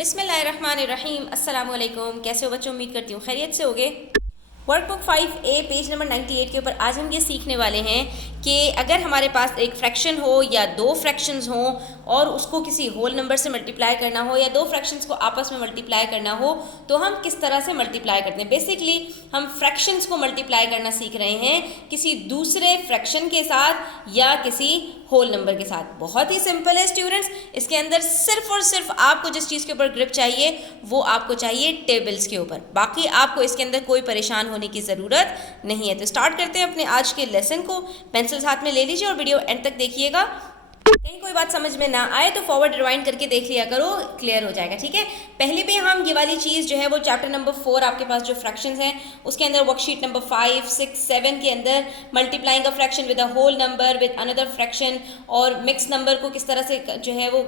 बिस्मिल्लाहिर्रहमानिर्रहीम। अस्सलाम वालेकुम। कैसे हो बच्चों? उम्मीद करती हूँ खैरियत से होगे। वर्कबुक 5A पेज नंबर 98 के ऊपर आज हम ये सीखने वाले हैं कि अगर हमारे पास एक फ्रैक्शन हो या दो फ्रैक्शंस हों और उसको किसी होल नंबर से मल्टीप्लाई करना हो या दो फ्रैक्शंस को आपस में मल्टीप्लाई करना हो तो हम किस तरह से मल्टीप्लाई करते हैं। बेसिकली हम फ्रैक्शंस को मल्टीप्लाई करना सीख रहे हैं किसी दूसरे फ्रैक्शन के साथ या किसी होल नंबर के साथ। बहुत ही सिंपल है स्टूडेंट्स। इसके अंदर सिर्फ और सिर्फ आपको जिस चीज़ के ऊपर ग्रिप चाहिए वो आपको चाहिए टेबल्स के ऊपर। बाकी आपको इसके अंदर कोई परेशान होने की ज़रूरत नहीं है। तो स्टार्ट करते हैं अपने आज के लेसन को। पेंसिल्स हाथ में ले लीजिए और वीडियो एंड तक देखिएगा। कहीं कोई बात समझ में ना आए तो फॉरवर्ड रिवाइंड करके देख लिया करो, क्लियर हो जाएगा। ठीक है, पहले भी हम ये वाली चीज़ जो है वो चैप्टर नंबर 4 आपके पास जो फ्रैक्शंस हैं उसके अंदर वर्कशीट नंबर 5, 6, 7 के अंदर multiplying a fraction with a whole number with another fraction और मिक्स नंबर को किस तरह से जो है वो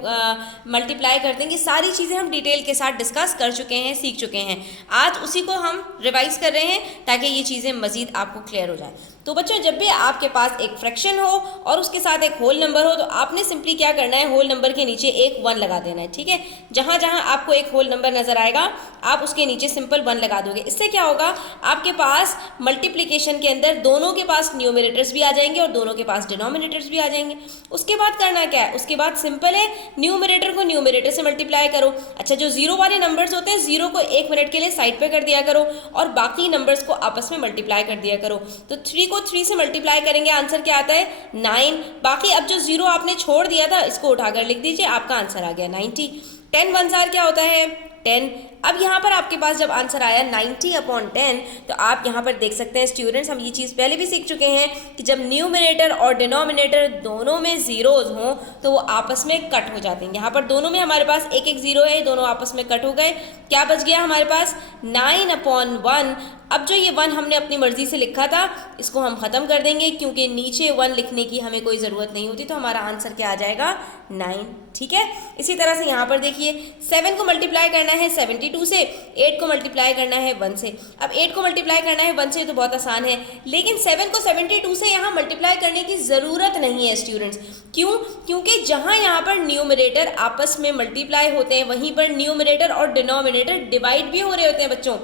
मल्टीप्लाई करते हैं, ये सारी चीज़ें हम डिटेल के साथ डिस्कस कर चुके हैं, सीख चुके हैं। आज उसी को हम रिवाइज कर रहे हैं ताकि ये चीज़ें मज़ीद आपको क्लियर हो जाए। तो बच्चों, जब भी आपके पास एक फ्रैक्शन हो और उसके साथ एक होल नंबर हो तो आपने सिंपली क्या करना है, होल नंबर के नीचे एक 1 लगा देना है। ठीक है, जहाँ जहाँ आपको एक होल नंबर नजर आएगा आप उसके नीचे सिंपल 1 लगा दोगे। इससे क्या होगा, आपके पास मल्टीप्लिकेशन के अंदर दोनों के पास न्यूमरेटर्स भी आ जाएंगे और दोनों के पास डिनोमिनेटर्स भी आ जाएंगे। उसके बाद करना क्या है, उसके बाद सिंपल है, न्यूमरेटर को न्यूमरेटर से मल्टीप्लाई करो। अच्छा, जो जीरो वाले नंबर्स होते हैं, जीरो को 1 मिनट के लिए साइड पे कर दिया करो और बाकी नंबर्स को आपस में मल्टीप्लाई कर दिया करो। तो 3 को 3 से मल्टीप्लाई करेंगे, आंसर क्या आता है 9। बाकी अब जो जीरो आपने छोड़ दिया था इसको उठाकर लिख दीजिए, आपका आंसर आ गया 90। 10 1 जार क्या होता है 10। अब यहाँ पर आपके पास जब आंसर आया 90/10 तो आप यहाँ पर देख सकते हैं स्टूडेंट्स, हम ये चीज़ पहले भी सीख चुके हैं कि जब न्यूमरेटर और डिनोमिनेटर दोनों में जीरोज हों तो वो आपस में कट हो जाते हैं। यहाँ पर दोनों में हमारे पास एक एक जीरो है, दोनों आपस में कट हो गए। क्या बच गया हमारे पास 9/1। अब जो ये 1 हमने अपनी मर्जी से लिखा था इसको हम ख़त्म कर देंगे क्योंकि नीचे 1 लिखने की हमें कोई ज़रूरत नहीं होती, तो हमारा आंसर क्या आ जाएगा 9। ठीक है, इसी तरह से यहाँ पर देखिए 7 को मल्टीप्लाई करना है 72 से, 8 को मल्टीप्लाई करना है 1 से। अब 8 को मल्टीप्लाई करना है 1 से तो बहुत आसान है, लेकिन 7 को 72 से यहाँ मल्टीप्लाई करने की ज़रूरत नहीं है स्टूडेंट्स। क्यों? क्योंकि जहाँ यहाँ पर न्यूमरेटर आपस में मल्टीप्लाई होते हैं वहीं पर न्यूमरेटर और डिनोमिनेटर डिवाइड भी हो रहे होते हैं बच्चों।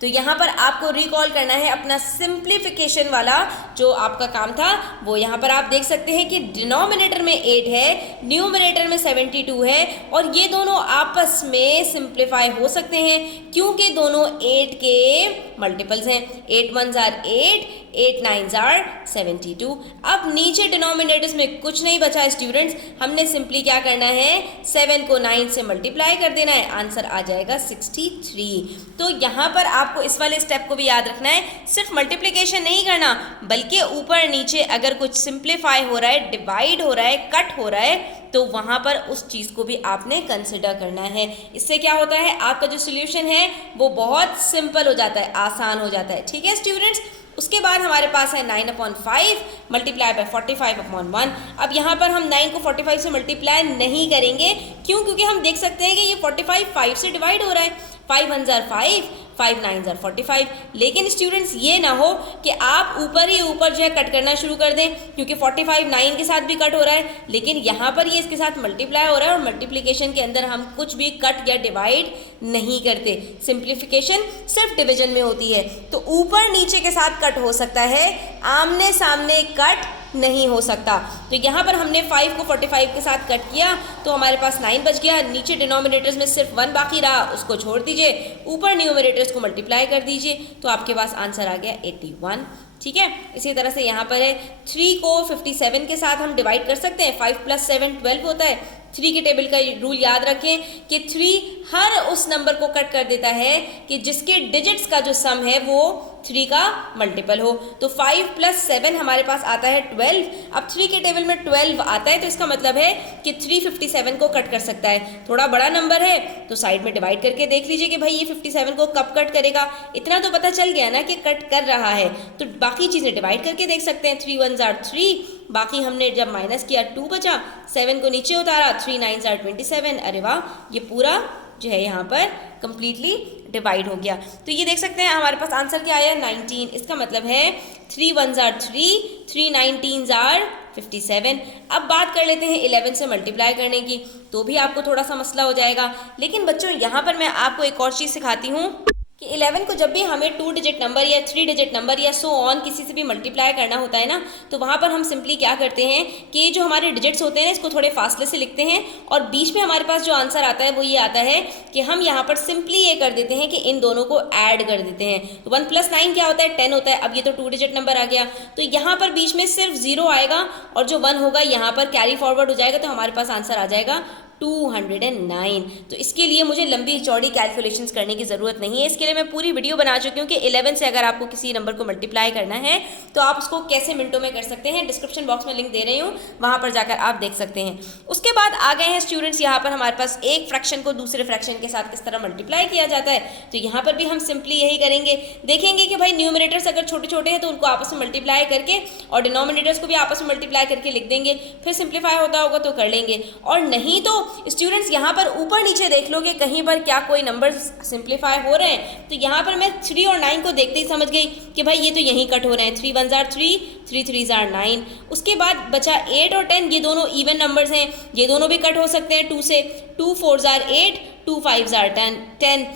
तो यहाँ पर आपको रिकॉल करना है अपना सिंप्लीफिकेशन वाला जो आपका काम था वो। यहाँ पर आप देख सकते हैं कि डिनोमिनेटर में 8 है, न्यूमरेटर में 72 है और ये दोनों आपस में सिंप्लीफाई हो सकते हैं क्योंकि दोनों 8 के मल्टीपल्स हैं। 8 1 जार 8, 8 9 जार 72। अब नीचे डिनोमिनेटर्स में कुछ नहीं बचा स्टूडेंट्स, हमने सिंपली क्या करना है 7 को 9 से मल्टीप्लाई कर देना है, आंसर आ जाएगा 63। तो यहाँ पर आपको इस वाले स्टेप को भी याद रखना है, सिर्फ मल्टीप्लिकेशन नहीं करना बल्कि ऊपर नीचे अगर कुछ सिंप्लीफाई हो रहा है, डिवाइड हो रहा है, कट हो रहा है तो वहाँ पर उस चीज़ को भी आपने कंसिडर करना है। इससे क्या होता है, आपका जो सोल्यूशन है वो बहुत सिंपल हो जाता है, आसान हो जाता है। ठीक है स्टूडेंट्स, उसके बाद हमारे पास है 9/5 मल्टीप्लाई बाय 45/1। अब यहाँ पर हम 9 को 45 से मल्टीप्लाई नहीं करेंगे। क्यों? क्योंकि हम देख सकते हैं कि ये 45 5 से डिवाइड हो रहा है। 5 1 जार 5, 5 9 जार 45। लेकिन स्टूडेंट्स ये ना हो कि आप ऊपर ही ऊपर जो है कट करना शुरू कर दें, क्योंकि 45 9 के साथ भी कट हो रहा है लेकिन यहाँ पर ये इसके साथ मल्टीप्लाई हो रहा है और मल्टीप्लिकेशन के अंदर हम कुछ भी कट या डिवाइड नहीं करते। सिंप्लीफिकेशन सिर्फ डिवीजन में होती है। तो ऊपर नीचे के साथ कट हो सकता है, आमने सामने कट नहीं हो सकता। तो यहाँ पर हमने 5 को 45 के साथ कट किया तो हमारे पास 9 बच गया। नीचे डिनोमिनेटर्स में सिर्फ 1 बाकी रहा, उसको छोड़ दीजिए, ऊपर न्यूमरेटर्स को मल्टीप्लाई कर दीजिए तो आपके पास आंसर आ गया 81। ठीक है, इसी तरह से यहाँ पर है 3 को 57 के साथ हम डिवाइड कर सकते हैं। 5 + 7 12 होता है। 3 के टेबल का रूल याद रखें कि 3 हर उस नंबर को कट कर देता है कि जिसके डिजिट्स का जो सम है वो 3 का मल्टीपल हो। तो 5 + 7 हमारे पास आता है 12। अब 3 के टेबल में 12 आता है तो इसका मतलब है कि 3 57 को कट कर सकता है। थोड़ा बड़ा नंबर है तो साइड में डिवाइड करके देख लीजिए कि भाई ये 57 को कब कट करेगा। इतना तो पता चल गया ना कि कट कर रहा है, तो बाकी चीज़ें डिवाइड करके देख सकते हैं। 3 1 जार 3, बाकी हमने जब माइनस किया 2 बचा, 7 को नीचे उतारा, 3 9 जार 27। अरे वाह, ये पूरा जो है यहाँ पर कंप्लीटली डिवाइड हो गया। तो ये देख सकते हैं हमारे पास आंसर क्या आया 19। इसका मतलब है 3 1 जार 3, 3 19 जार 57। अब बात कर लेते हैं 11 से मल्टीप्लाई करने की, तो भी आपको थोड़ा सा मसला हो जाएगा। लेकिन बच्चों यहाँ पर मैं आपको एक और चीज़ सिखाती हूँ कि 11 को जब भी हमें 2 डिजिट नंबर या 3 डिजिट नंबर या सो ऑन किसी से भी मल्टीप्लाई करना होता है ना, तो वहाँ पर हम सिंपली क्या करते हैं कि जो हमारे डिजिट्स होते हैं इसको थोड़े फासले से लिखते हैं और बीच में हमारे पास जो आंसर आता है वो ये आता है कि हम यहाँ पर सिंपली ये कर देते हैं कि इन दोनों को ऐड कर देते हैं। तो 1 + 9 क्या होता है, 10 होता है। अब ये तो 2 डिजिट नंबर आ गया, तो यहाँ पर बीच में सिर्फ 0 आएगा और जो 1 होगा यहाँ पर कैरी फॉरवर्ड हो जाएगा, तो हमारे पास आंसर आ जाएगा 209। तो इसके लिए मुझे लंबी चौड़ी कैलकुलेशंस करने की ज़रूरत नहीं है। इसके लिए मैं पूरी वीडियो बना चुकी हूँ कि 11 से अगर आपको किसी नंबर को मल्टीप्लाई करना है तो आप उसको कैसे मिनटों में कर सकते हैं। डिस्क्रिप्शन बॉक्स में लिंक दे रही हूँ, वहाँ पर जाकर आप देख सकते हैं। उसके बाद आ गए हैं स्टूडेंट्स, यहाँ पर हमारे पास एक फ्रैक्शन को दूसरे फ्रैक्शन के साथ किस तरह मल्टीप्लाई किया जाता है। तो यहाँ पर भी हम सिंपली यही करेंगे, देखेंगे कि भाई न्यूमरेटर्स अगर छोटे छोटे हैं तो उनको आपस में मल्टीप्लाई करके और डिनोमिनेटर्स को भी आपस में मल्टीप्लाई करके लिख देंगे, फिर सिंप्लीफाई होता होगा तो कर लेंगे। और नहीं तो स्टूडेंट्स यहाँ पर ऊपर नीचे देख लोगे कहीं पर क्या कोई नंबर सिंप्लीफाई हो रहे हैं, तो यहाँ पर मैं 3 और 9 को देखते ही समझ गई कि भाई ये तो यहीं कट हो रहे हैं। 3 1 जार 3, 3 3 जार 9। उसके बाद बचा 8 और 10, ये दोनों इवन नंबर्स हैं, ये दोनों भी कट हो सकते हैं 2 से। 2 4 जार 8, 2 5 जार 10।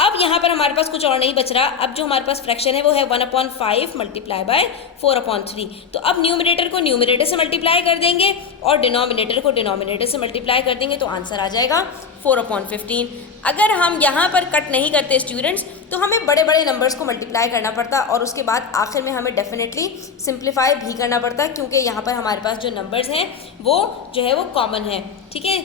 अब यहाँ पर हमारे पास कुछ और नहीं बच रहा। अब जो हमारे पास फ्रैक्शन है वो है 1/5 मल्टीप्लाई बाय 4/3। तो अब न्यूमरेटर को न्यूमरेटर से मल्टीप्लाई कर देंगे और डिनोमिनेटर को डिनोमिनेटर से मल्टीप्लाई कर देंगे, तो आंसर आ जाएगा 4/15। अगर हम यहाँ पर कट नहीं करते स्टूडेंट्स तो हमें बड़े बड़े नंबर्स को मल्टीप्लाई करना पड़ता और उसके बाद आखिर में हमें डेफिनेटली सिंप्लीफाई भी करना पड़ता, क्योंकि यहाँ पर हमारे पास जो नंबर्स हैं वो जो है वो कॉमन है। ठीक है,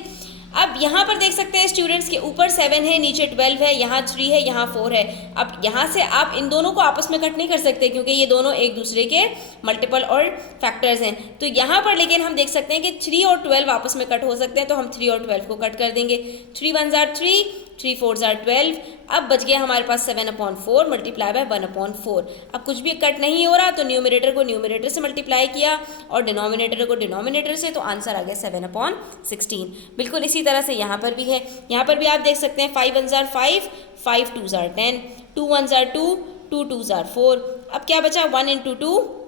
अब यहाँ पर देख सकते हैं स्टूडेंट्स के ऊपर 7 है, नीचे 12 है, यहाँ 3 है, यहाँ 4 है। अब यहाँ से आप इन दोनों को आपस में कट नहीं कर सकते क्योंकि ये दोनों एक दूसरे के मल्टीपल और फैक्टर्स हैं। तो यहाँ पर लेकिन हम देख सकते हैं कि 3 और 12 आपस में कट हो सकते हैं, तो हम 3 और 12 को कट कर देंगे। 3 1 जार 3, 3 4 जार 12। अब बच गया हमारे पास 7/4 मल्टीप्लाई बाय 1/4। अब कुछ भी कट नहीं हो रहा तो न्यूमरेटर को न्यूमरेटर से मल्टीप्लाई किया और डिनोमिनेटर को डिनोमिनेटर से, तो आंसर आ गया 7/16। बिल्कुल इसी तरह से यहाँ पर भी है। यहाँ पर भी आप देख सकते हैं 5 1 जार 5, 5 2 जार 10, 2 1 जार 2, 2 2 जार 4। अब क्या बचा 1 × 2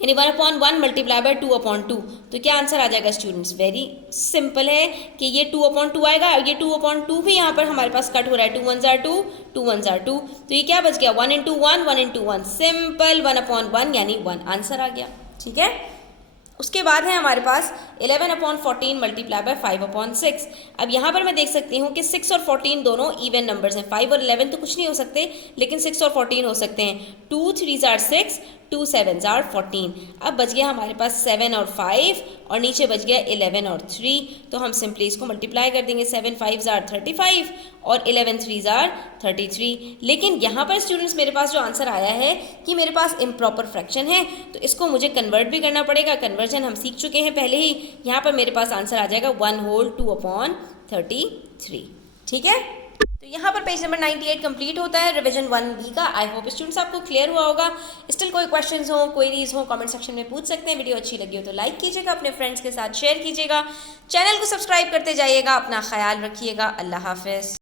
यानी 1/1 मल्टीप्लाई बाय 2/2। तो क्या आंसर आ जाएगा स्टूडेंट्स, वेरी सिंपल है कि ये 2/2 आएगा। ये 2/2 भी यहाँ पर हमारे पास कट हो रहा है, 2 1 जार 2, 2 1 जार 2। तो ये क्या बच गया 1 × 1, 1 × 1, सिंपल 1/1 यानी 1 आंसर आ गया। ठीक है, उसके बाद है हमारे पास 11/14 मल्टीप्लाई बाय 5/6। अब यहाँ पर मैं देख सकती हूँ कि 6 और 14 दोनों इवन नंबर्स हैं। 5 और 11 तो कुछ नहीं हो सकते, लेकिन 6 और 14 हो सकते हैं। 2 3 जार 6, 2 7 जार 14। अब बच गया हमारे पास 7 और 5 और नीचे बच गया 11 और 3। तो हम सिंपली इसको मल्टीप्लाई कर देंगे। 7 5 जार 35 और 11 3 जार 33। लेकिन यहाँ पर स्टूडेंट्स मेरे पास जो आंसर आया है कि मेरे पास इम्प्रॉपर फ्रैक्शन है, तो इसको मुझे कन्वर्ट भी करना पड़ेगा। कन्वर्जन हम सीख चुके हैं पहले ही। यहाँ पर मेरे पास आंसर आ जाएगा 1/2/33। ठीक है, तो यहाँ पर पेज नंबर 98 कंप्लीट होता है रिवीजन 1B का। आई होप स्टूडेंट्स आपको क्लियर हुआ होगा। स्टिल कोई क्वेश्चंस हो, क्वेरीज हो, कमेंट सेक्शन में पूछ सकते हैं। वीडियो अच्छी लगी हो तो लाइक कीजिएगा, अपने फ्रेंड्स के साथ शेयर कीजिएगा, चैनल को सब्सक्राइब करते जाइएगा। अपना ख्याल रखिएगा। अल्लाह हाफिज़।